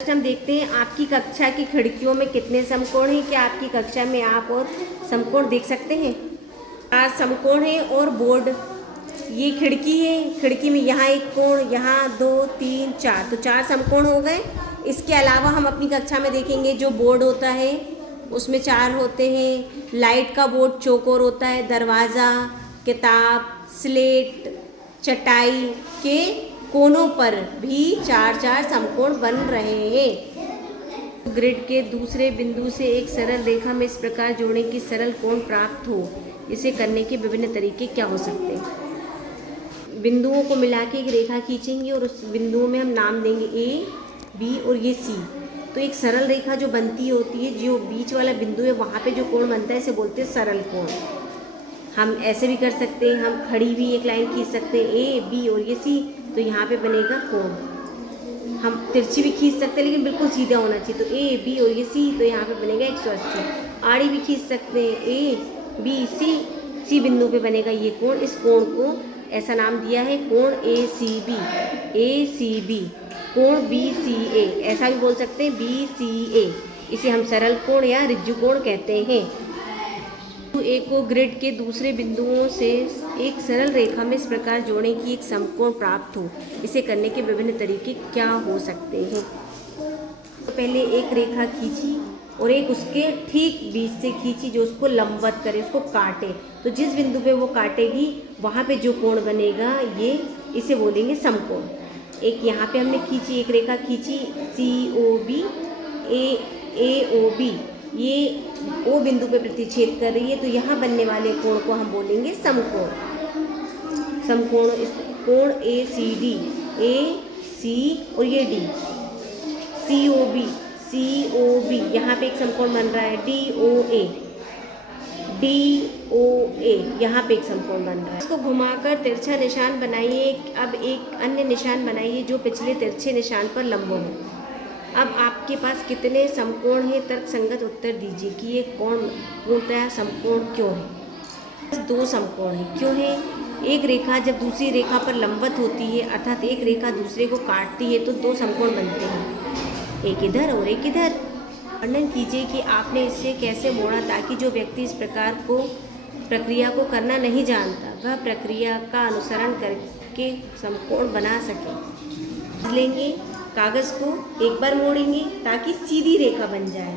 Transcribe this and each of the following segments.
हम देखते हैं आपकी कक्षा की खिड़कियों में कितने समकोण हैं। क्या आपकी कक्षा में आप और समकोण देख सकते हैं? 4 समकोण हैं और बोर्ड, ये खिड़की है, खिड़की में यहाँ एक कोण, यहाँ 2 3 4, तो 4 समकोण हो गए। इसके अलावा हम अपनी कक्षा में देखेंगे जो बोर्ड होता है उसमें 4 होते हैं। लाइट का बोर्ड चौकोर होता है। दरवाज़ा, किताब, स्लेट, चटाई के कोनों पर भी 4-4 समकोण बन रहे हैं। ग्रिड के दूसरे बिंदु से एक सरल रेखा में इस प्रकार जोड़ें कि सरल कोण प्राप्त हो। इसे करने के विभिन्न तरीके क्या हो सकते हैं? बिंदुओं को मिला के एक रेखा खींचेंगे और उस बिंदुओं में हम नाम देंगे ए, बी और ये सी। तो एक सरल रेखा जो बनती होती है, जो बीच वाला बिंदु है वहाँ पे जो कोण बनता है इसे बोलते हैं सरल कोण। हम ऐसे भी कर सकते हैं, हम खड़ी भी एक लाइन खींच सकते हैं, ए, बी और ये सी, तो यहाँ पे बनेगा कोण। हम तिरछी भी खींच सकते हैं लेकिन बिल्कुल सीधा होना चाहिए, तो ए, बी और ये सी, तो यहाँ पे बनेगा 180। आड़ी भी खींच सकते हैं, ए, बी, सी बिंदु पे बनेगा ये कोण। इस कोण को ऐसा नाम दिया है कोण ए सी बी, कोण बी सी ए, ऐसा भी बोल सकते हैं बी सी ए। इसे हम सरल कोण या ऋजु कोण कहते हैं। एक को ग्रिड के दूसरे बिंदुओं से एक सरल रेखा में इस प्रकार जोड़ें कि एक समकोण प्राप्त हो। इसे करने के विभिन्न तरीके क्या हो सकते हैं? तो पहले एक रेखा खींची और एक उसके ठीक बीच से खींची जो उसको लंबवत करे, उसको काटे। तो जिस बिंदु पे वो काटेगी वहाँ पे जो कोण बनेगा ये इसे बोलेंगे समकोण। एक यहाँ पे हमने खींची, एक रेखा खींची सी ओ बी, ए ओ बी, ये ओ बिंदु पे प्रतिच्छेद कर रही है, तो यहाँ बनने वाले कोण को हम बोलेंगे समकोण। समकोण इस कोण ए सी और ये डी, सी ओ बी, यहाँ पे एक समकोण बन रहा है डी ओ ए, यहाँ पे एक समकोण बन रहा है। इसको घुमाकर तिरछा निशान बनाइए। अब एक अन्य निशान बनाइए जो पिछले तिरछे निशान पर लंब हो। अब आपके पास कितने समकोण हैं? तर्कसंगत उत्तर दीजिए कि ये कोण पूर्णतः समकोण क्यों है? 2 समकोण हैं। क्यों है? एक रेखा जब दूसरी रेखा पर लंबवत होती है, अर्थात एक रेखा दूसरे को काटती है, तो 2 समकोण बनते हैं, एक इधर और एक इधर। वर्णन कीजिए कि आपने इसे कैसे मोड़ा ताकि जो व्यक्ति इस प्रक्रिया को करना नहीं जानता वह प्रक्रिया का अनुसरण करके समकोण बना सके। लेंगे कागज़ को एक बार मोड़ेंगे ताकि सीधी रेखा बन जाए।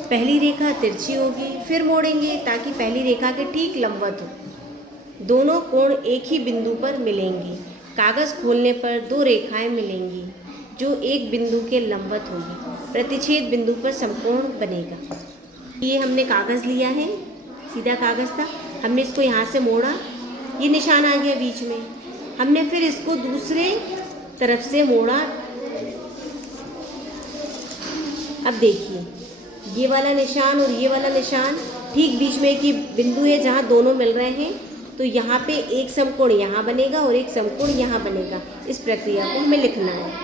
पहली रेखा तिरछी होगी, फिर मोड़ेंगे ताकि पहली रेखा के ठीक लंबवत हो। दोनों कोण एक ही बिंदु पर मिलेंगे। कागज़ खोलने पर 2 रेखाएं मिलेंगी जो एक बिंदु के लंबवत होगी। प्रतिच्छेद बिंदु पर समकोण बनेगा। ये हमने कागज़ लिया है, सीधा कागज़ था, हमने इसको यहाँ से मोड़ा, ये निशान आ गया बीच में। हमने फिर इसको दूसरे तरफ से मोड़ा। अब देखिए ये वाला निशान और ये वाला निशान ठीक बीच में एक ही बिंदु है जहाँ दोनों मिल रहे हैं, तो यहाँ पे एक समकोण यहाँ बनेगा और एक समकोण यहाँ बनेगा। इस प्रक्रिया को हमें लिखना है।